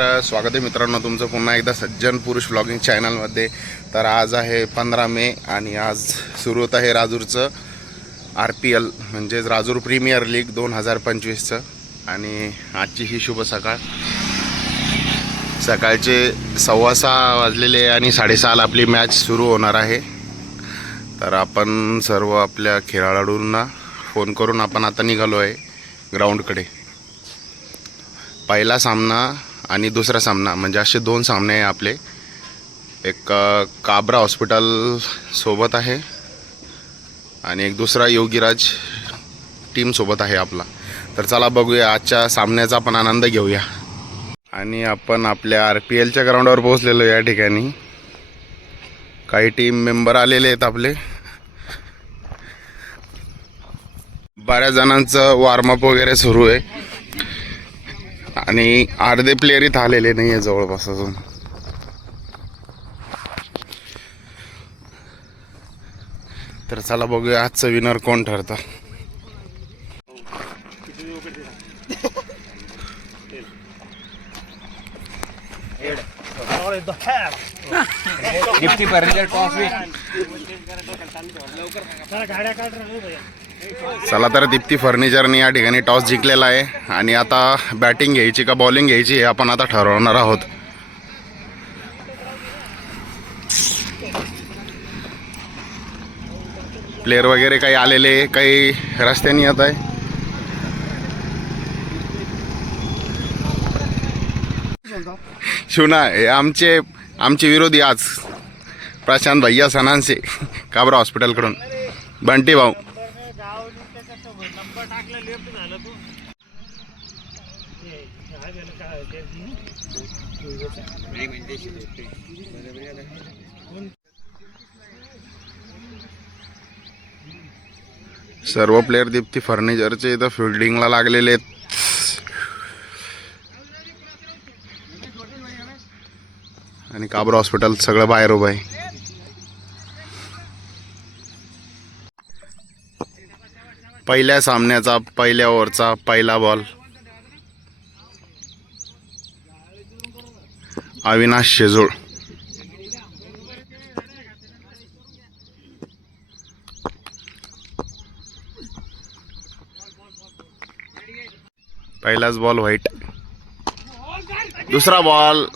स्वागत आहे मित्रांनो तुमचं पुन्हा एकदा सज्जन पुरुष ब्लॉगिंग चॅनलमध्ये तर आज आहे पंधरा मे आणि आज सुरू होत आहे राजूरचं आर पी एल म्हणजेच राजूर प्रीमियर लीग दोन हजार पंचवीसचं. आणि आजची ही शुभ सकाळ. सकाळचे सव्वा सहा वाजलेले आणि साडेसहाला आपली मॅच सुरू होणार आहे. तर आपण सर्व आपल्या खेळाडूंना फोन करून आपण आता निघालो आहे ग्राउंडकडे पहिला सामना आणि दुसरा सामना म्हणजे असे दोन सामने आहे आपले. एक काबरा हॉस्पिटल सोबत आहे आणि एक दुसरा योगीराज टीम सोबत आहे आपला. तर चला बघूया आजच्या सामन्याचा आपण आनंद घेऊया. आणि आपण आपल्या आर पी एलच्या ग्राउंडवर पोहोचलेलो या ठिकाणी. काही टीम मेंबर आलेले आहेत आपले. बऱ्याच जणांचं वॉर्मअप वगैरे सुरू आहे. आणि अर्धे प्लेयर इथं आलेले नाही आहे जवळपास अजून. तर चला बघूया आजचं विनर कोण ठरतं? टॉस चला तर दीप्ती फर्निचरने या ठिकाणी टॉस जिंकलेला आहे. आणि आता बॅटिंग घ्यायची का बॉलिंग घ्यायची हे आपण आता ठरवणार आहोत. प्लेयर वगैरे काही आलेले काही रस्त्याने येत आहे. शिवना हे आमचे आमचे विरोधी आज. प्रशांत भैया सणांचे. काबरा हॉस्पिटलकडून बंटी भाऊ. सर्व प्लेयर दीप्ती फर्निचरचे इथं फिल्डिंगला लागलेले आहेत. आणि काबरा हॉस्पिटल सगळं बाहेर उभं आहे. पहिल्या सामन्याचा पहिल्या ओव्हरचा पहिला बॉल अविनाश शेजूळ. पहिलाच बॉल व्हाईट दुसरा बॉल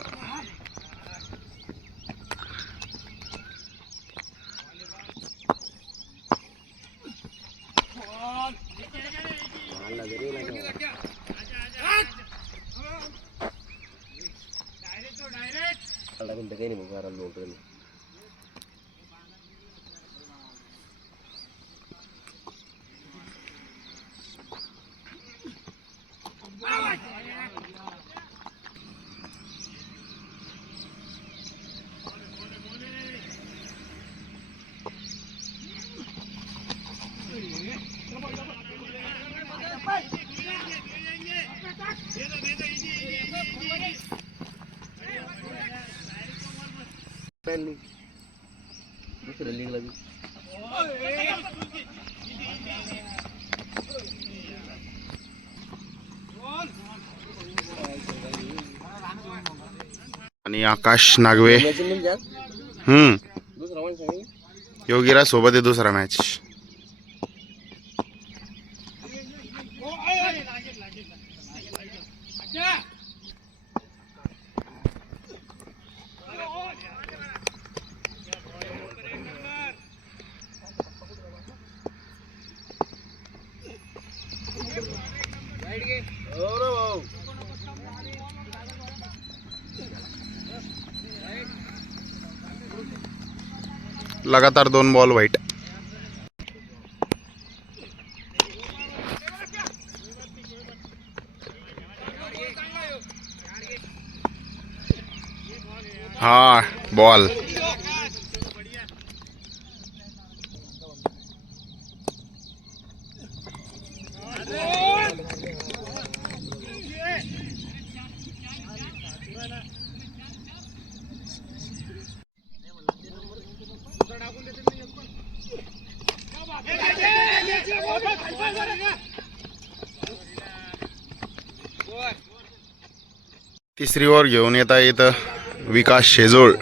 आकाश नागवे. हम्म. दुसरा माणूस योगीराज सोबत आहे दुसरा मॅच लगातार दोन बॉल वाइट हाँ बॉल. तिसरी ओव्हर घेऊन येता येतं विकास शेजोळ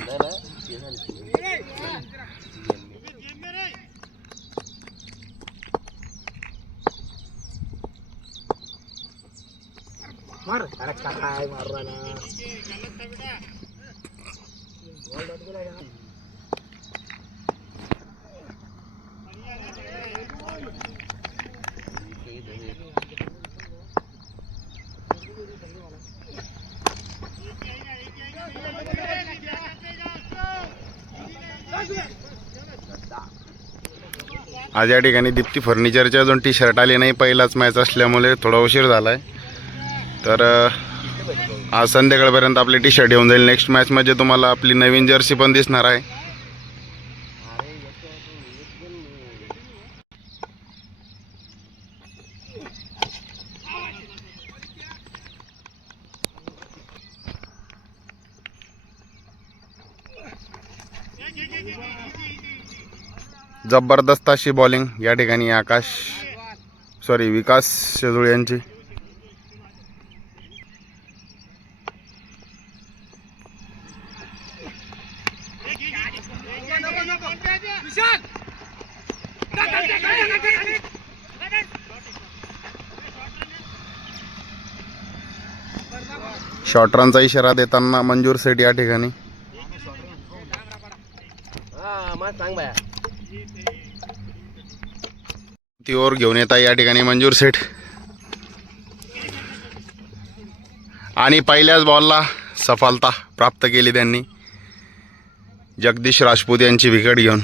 नाही ना ते झाली. आज या ठिकाणी दीप्ती फर्निचरचे अजून टी शर्ट आले नाही. पहिलाच मॅच असल्यामुळे थोडा उशीर झाला आहे तर आज संध्याकाळपर्यंत आपले टी शर्ट येऊन जाईल. नेक्स्ट मॅचमध्ये तुम्हाला आपली नवीन जर्सी पण दिसणार आहे. जबरदस्त अशी बॉलिंग या ठिकाणी आकाश सॉरी विकास शेजुळ यांची. शॉर्ट रनचा इशारा देताना मंजूर सेठ या ठिकाणी. सांग ती ओर घेऊन येता या ठिकाणी मंजूर सेठ. आणि पहिल्याच बॉलला सफलता प्राप्त केली त्यांनी. जगदीश राजपूत यांची विकेट घेऊन.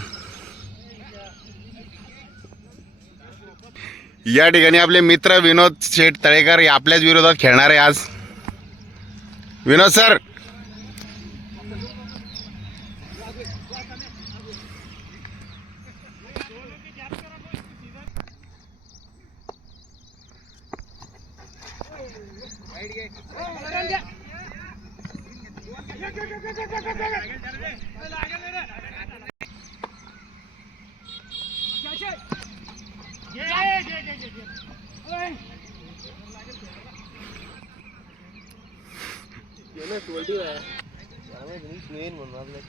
या ठिकाणी आपले मित्र विनोद शेठ तळेकर हे आपल्याच विरोधात खेळणार आहे आज. विनोद सर என்ன சொல்லிட்டு எனக்கு நீ மீன் பண்ணுவோம் அதில்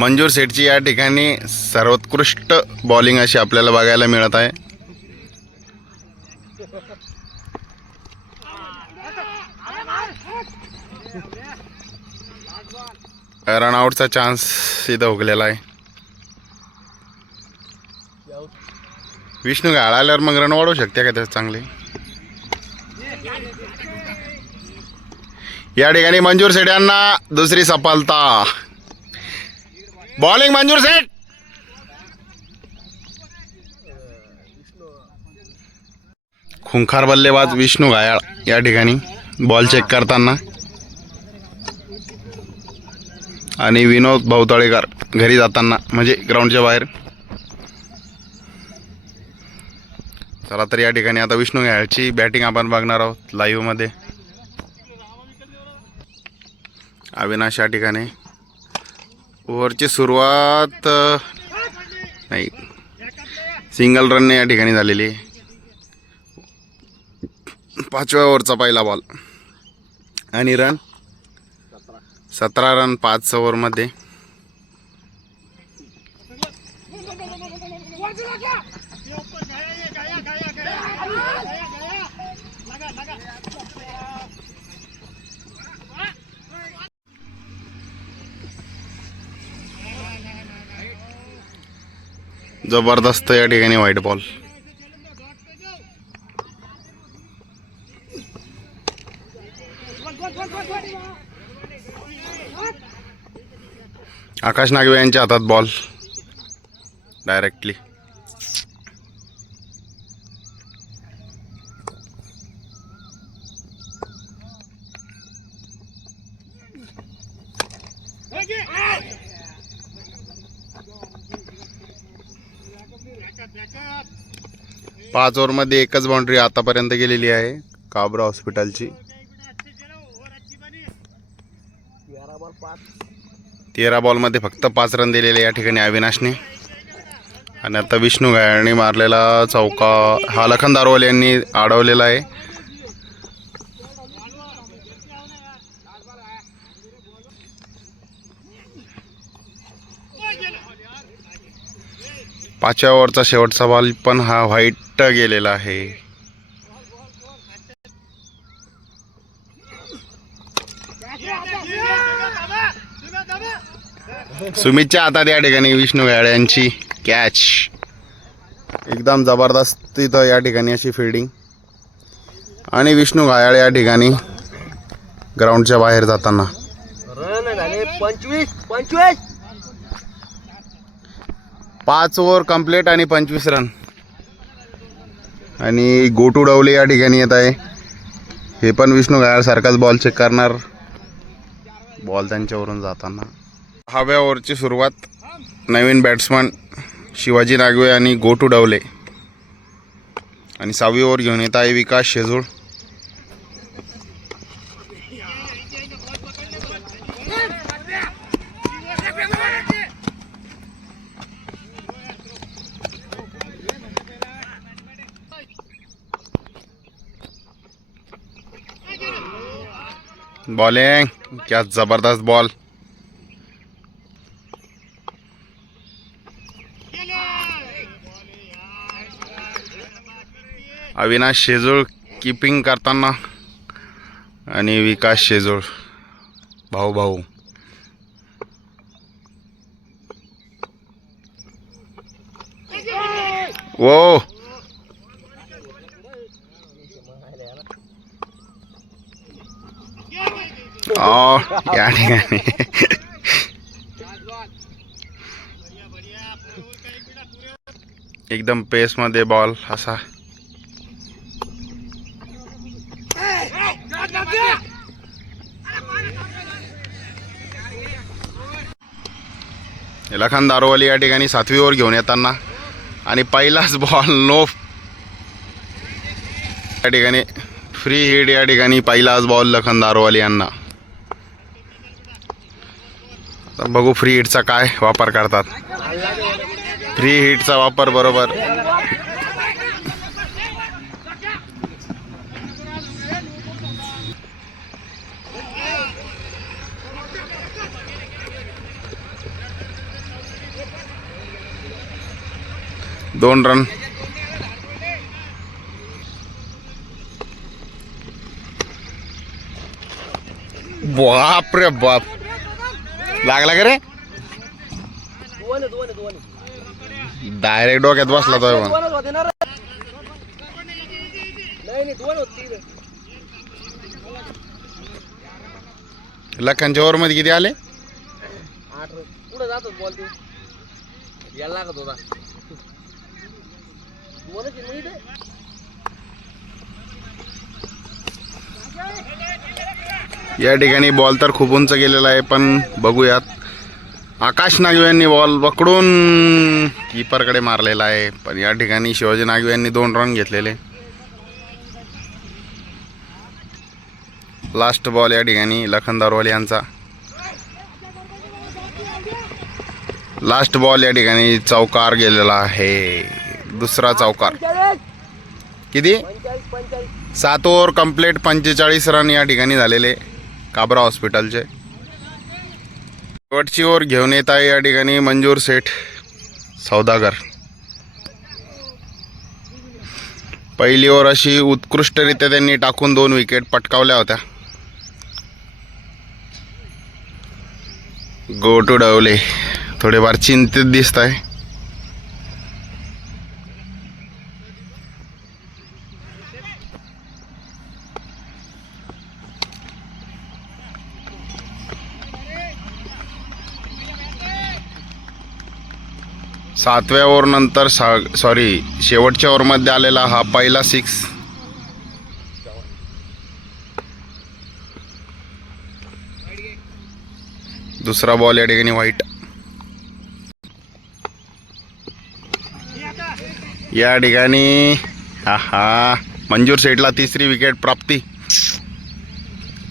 मंजूर सेठची या ठिकाणी सर्वोत्कृष्ट बॉलिंग अशी आपल्याला बघायला मिळत आहे. रनआउटचा चान्स इथं हुकलेला आहे. विष्णू गाळाल्यावर मग रन वाढवू शकते का त्याचं चांगले? या ठिकाणी मंजूर सेठ यांना दुसरी सफलता. बॉलिंग मंजूर सेठ खुंखार बल्लेबाज विष्णू गायाळ या ठिकाणी बॉल चेक करताना. आणि विनोद भाऊतळेकर घरी जाताना म्हणजे ग्राउंडच्या बाहेर. चला तर या ठिकाणी आता विष्णू गायळची बॅटिंग आपण बघणार आहोत लाईव्हमध्ये अविनाश या ठिकाणी. ओव्हरची सुरुवात नाही. सिंगल रनने या ठिकाणी झालेली आहे. पाचव्या ओव्हरचा पहिला बॉल आणि रन सतरा रन पाच ओव्हरमध्ये. जबरदस्त या ठिकाणी व्हाईट बॉल आकाश नागवे यांच्या हातात बॉल डायरेक्टली पाच ओव्हरमध्ये एकच बाउंड्री आतापर्यंत गेलेली आहे काबरा हॉस्पिटलची तेरा बॉलमध्ये फक्त पाच रन दिलेले या ठिकाणी अविनाशने. आणि आता विष्णू गायडने मारलेला चौका हा लखन दारवाल यांनी अडवलेला आहे. पाचव्या ओव्हरचा शेवटचा बॉल पण हा व्हाईट गेलेला आहे. सुमितच्या हातात या ठिकाणी विष्णू गायडे यांची कॅच एकदम जबरदस्त तिथं या ठिकाणी अशी फिल्डिंग आणि विष्णू गायाळ या ठिकाणी ग्राउंडच्या बाहेर जाताना. पंचवीस पंचवीस. पाच ओव्हर कंप्लीट आणि पंचवीस रन. आणि गोटू डवले या ठिकाणी येत आहे. हे पण विष्णू गायासारखाच बॉल चेक करणार. बॉल त्यांच्यावरून जाताना. हव्या ओव्हरची सुरुवात नवीन बॅट्समन शिवाजी नागवे आणि गोटू डवले. आणि सहावी ओव्हर घेऊन येत आहे विकास शेजूळ. बॉलिंग क्या जबरदस्त बॉल अविनाश शेजूळ किपिंग करताना आणि विकास शेजूळ भाऊ भाऊ ओ या ठिकाणी एकदम पेसमध्ये बॉल असा. लखन दारोवाली या ठिकाणी सातवी ओव्हर घेऊन येताना. आणि पहिलाच बॉल नो या ठिकाणी फ्री हिट या ठिकाणी पहिलाच बॉल लखन दारोवाली यांना. बघू फ्री हिटचा काय वापर करतात. फ्री हिटचा वापर बरोबर. दोन रन बाप रे बाप. लागला का रे. डायरेक्ट डोक्यात बसला तो लखनच्या ओव्हरमध्ये किती आले? पुढे जातो बॉल ते? यायला लागत होता. दोनच इथे. या ठिकाणी बॉल तर खूप उंच गेलेला आहे पण बघूयात. आकाश नागवे यांनी बॉल पकडून कीपरकडे मारलेला आहे पण या ठिकाणी शिवाजी नागवे यांनी दोन रन घेतलेले. लास्ट बॉल या ठिकाणी लखन दारवाल यांचा. लास्ट बॉल या ठिकाणी चौकार गेलेला आहे. दुसरा चौकार. किती? सात ओव्हर कंप्लीट पंचेचाळीस रन या ठिकाणी झालेले काबरा हॉस्पिटलचे. शेवटची ओव्हर घेऊन येत आहे या ठिकाणी मंजूर सेठ सौदागर. पहिली ओव्हर अशी उत्कृष्टरित्या त्यांनी टाकून दोन विकेट पटकावल्या होत्या. गो टू डवले थोडेफार चिंतित दिसत आहे. सातव्या ओव्हरनंतर सा सॉरी शेवटच्या ओव्हरमध्ये आलेला हा पहिला सिक्स दुसरा बॉल या ठिकाणी व्हाईट या ठिकाणी हा हा मंजूर सेटला तिसरी विकेट प्राप्ती.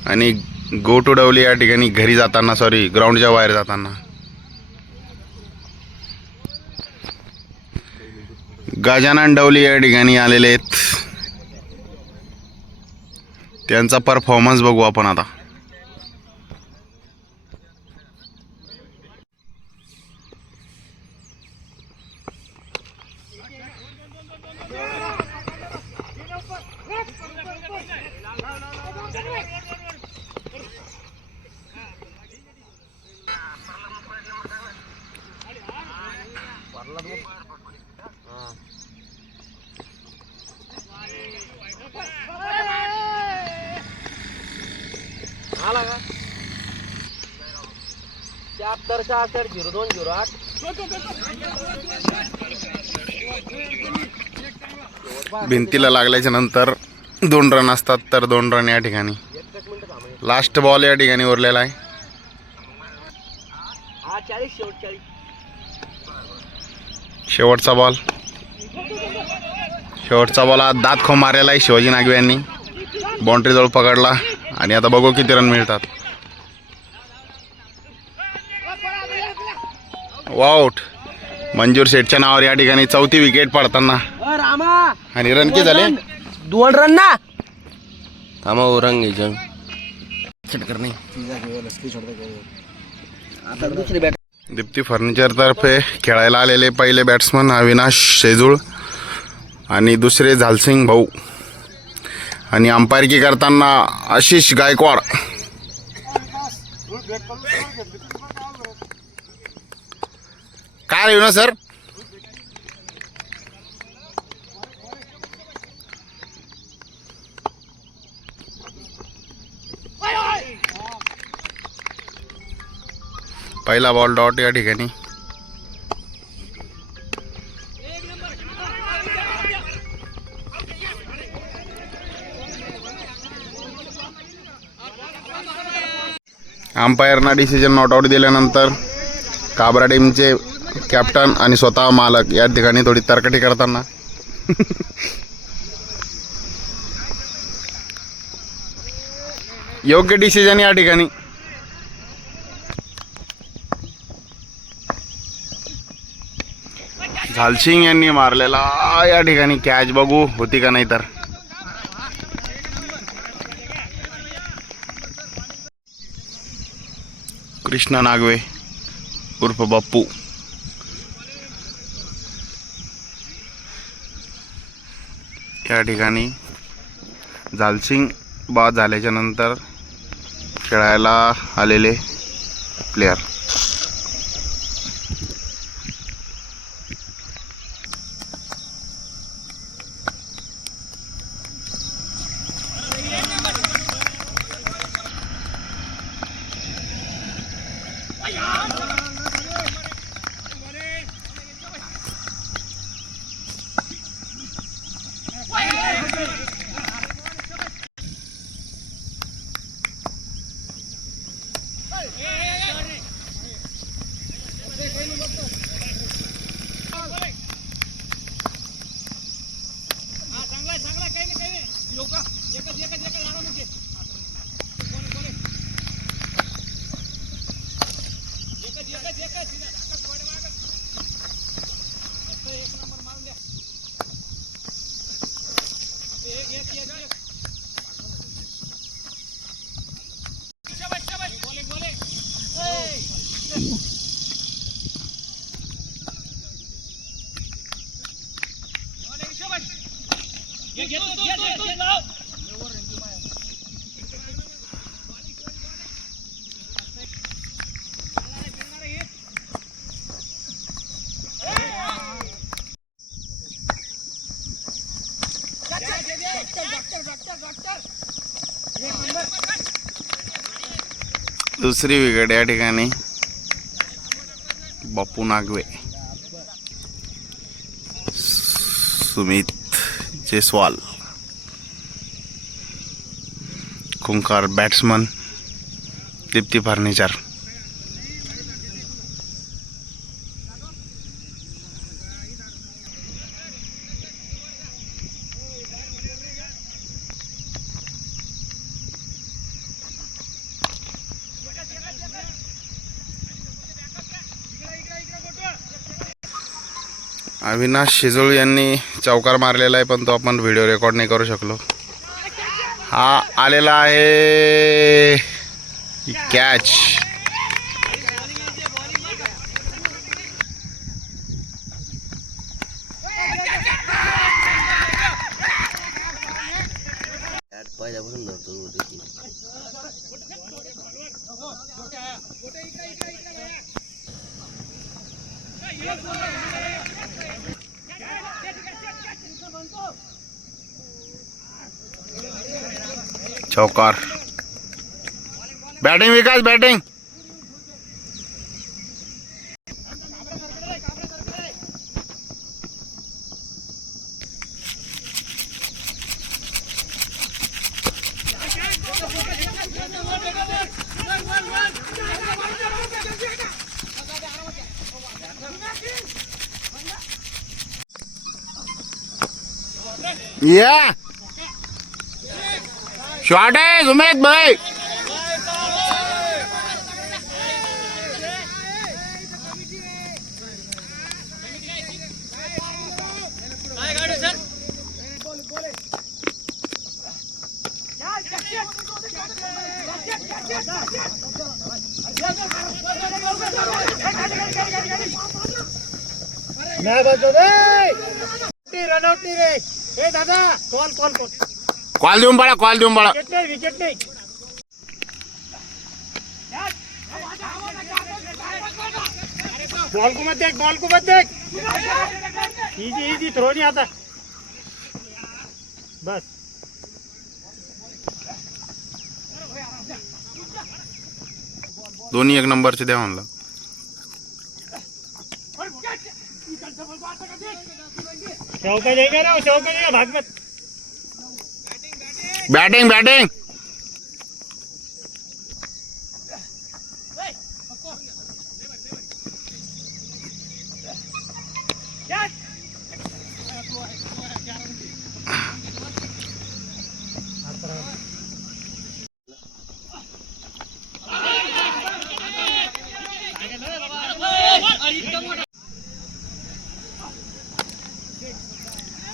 आणि गो टू डवली या ठिकाणी घरी जाताना सॉरी ग्राउंडच्या बाहेर जाताना. गजानन डवली या ठिकाणी आलेले आहेत. त्यांचा परफॉर्मन्स बघू आपण आता आला का शहात्तर शहात्तर झिरो दोन झिरो आठ। भिंतीला लागल्याच्या नंतर दोन रन असतात तर दोन रन या ठिकाणी. लास्ट बॉल या ठिकाणी उरलेला आहे. शेवटचा बॉल शेवटचा बॉल हा दात खो मारलेला आहे शिवाजी नागवे यांनी. बाउंड्रीजवळ पकडला. आणि आता बघू किती रन मिळतात. वाऊट मंजूर शेठच्या नावावर या ठिकाणी चौथी विकेट पडताना. आणि रन किती झाले? दोन रन ना. थांबा रंग घ्यायचं आता दुसरी बॅट दीप्ती फर्निचरतर्फे खेळायला आलेले पहिले बॅट्समन अविनाश शेजूळ आणि दुसरे झालसिंग भाऊ. आणि अंपायरकी करताना आशिष गायकवाड. काय येऊ ना सर? पहिला बॉल डॉट या ठिकाणी. अंपायरना डिसिजन नॉट आऊट दिल्यानंतर काबरा टीमचे कॅप्टन आणि स्वतः मालक या ठिकाणी थोडी तरकटी करताना. योग्य डिसिजन या ठिकाणी. झालसिंग यांनी मारलेला या ठिकाणी कॅच बघू होती का नाही तर. कृष्णा नागवे उर्फ बाप्पू. या ठिकाणी झालसिंग बाद झाल्याच्यानंतर खेळायला आलेले प्लेयर Yes, yes, yes. दुसरी विकेट या ठिकाणी. बापू नागवे. सुमित जयस्वाल. कुंकार बॅट्समन दीप्ती फर्निचर. अविनाश शिजोळ यांनी चौकार मारलेला आहे पण तो आपण व्हिडिओ रेकॉर्ड नाही करू शकलो. हा आलेला आहे कॅच पहिल्यापासून चौकार। बॅटिंग विकास बॅटिंग या शॉट आहे सुमेध भाई नाही बसतो रे रनआउट नाही रे ए दादा कॉल कॉल कॉल देऊन बाळा कॉल देऊन नाही बॉल को मत देख बॉल को मत देख। इजी इजी थ्रो नहीं आता। बस। दोन्ही एक नंबरचे द्या म्हणलं चौका जाएगा ना चौका जाएगा भाग मत बॅटिंग बॅटिंग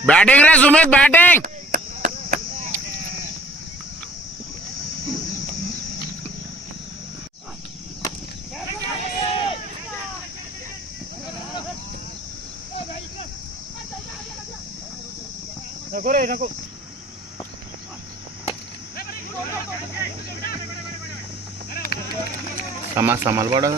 बॅटिंग रे सुमित बॅटिंग नको रे नको समाज समाल पडा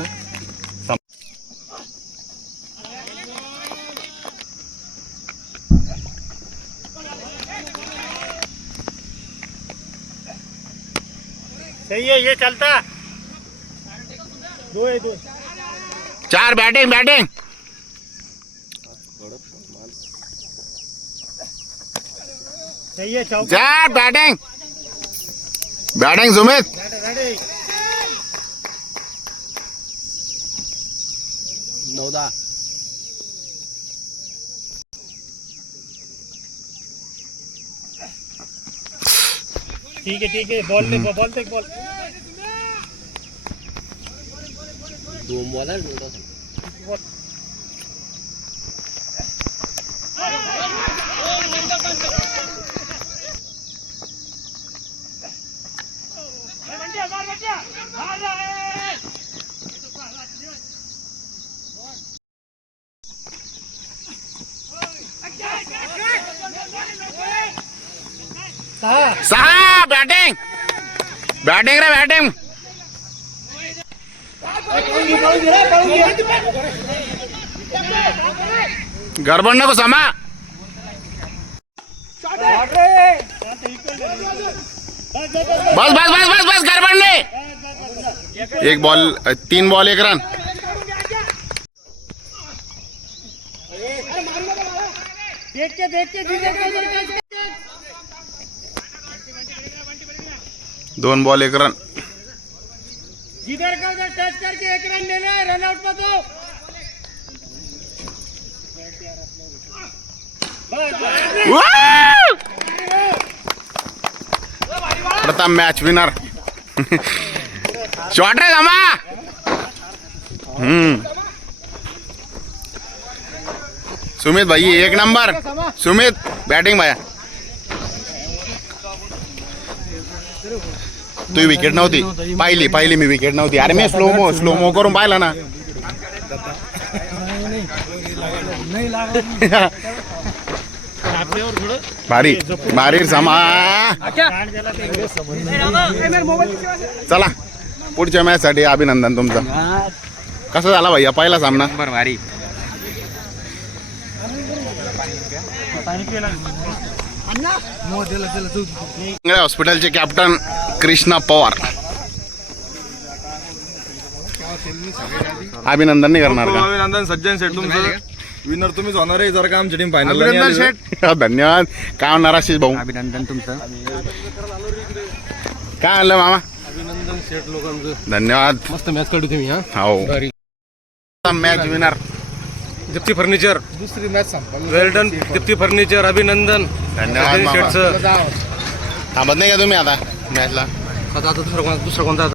सही है ये चलता दो है दो चार बॅटिंग बॅटिंग सही है चौका चार बॅटिंग बॅटिंग सुमित रेडी नऊदा ठीक है ठीक है बॉल देख बॉल देख बॉल दोन बॉल आहे गडबड नको समा बस बस बस बस बस गडबड नाही एक बॉल तीन बॉल, एक रन। दोन बॉल, एक रन। जिधर का उधर टच करके एक रन लेना है, रन आउट मत हो। प्रथम मॅच विनर शॉट रे समा हम्म। सुमित भाई, एक नंबर। सुमित बॅटिंग भाया तुझी विकेट नव्हती. पाहिली पाहिली मी विकेट नव्हती. अरे मी स्लो मो स्लो मो करून पाहिला ना. भारी भारी समा. चला पुढच्या मॅच साठी अभिनंदन तुमचं. कसा झाला भैया पहिला सामना? बरं भारी. हॉस्पिटलचे कॅप्टन कृष्णा पवार. अभिनंदन नाही करणार का? अभिनंदन सज्जन शेठ तुमचं. विनर तुम्हीच होणार आहे जर का आमची टीम फायनल अभिनंदन शेठ. धन्यवाद. काय म्हणणार आशिष भाऊ? अभिनंदन तुमचं. काय आणलं मामा? अभिनंदन शेठ लोकांचं. धन्यवाद. मस्त मॅच काढू तुम्ही हा? हो. Match winner Deepti furniture. दुसरी मॅच संपली. वेल डन दीप्ती फर्निचर अभिनंदन. धन्यवाद मामा शेठचं. थांबत नाही का तुम्ही आता मॅचला आता आता दुसरा कोणता दुसरा कोणता?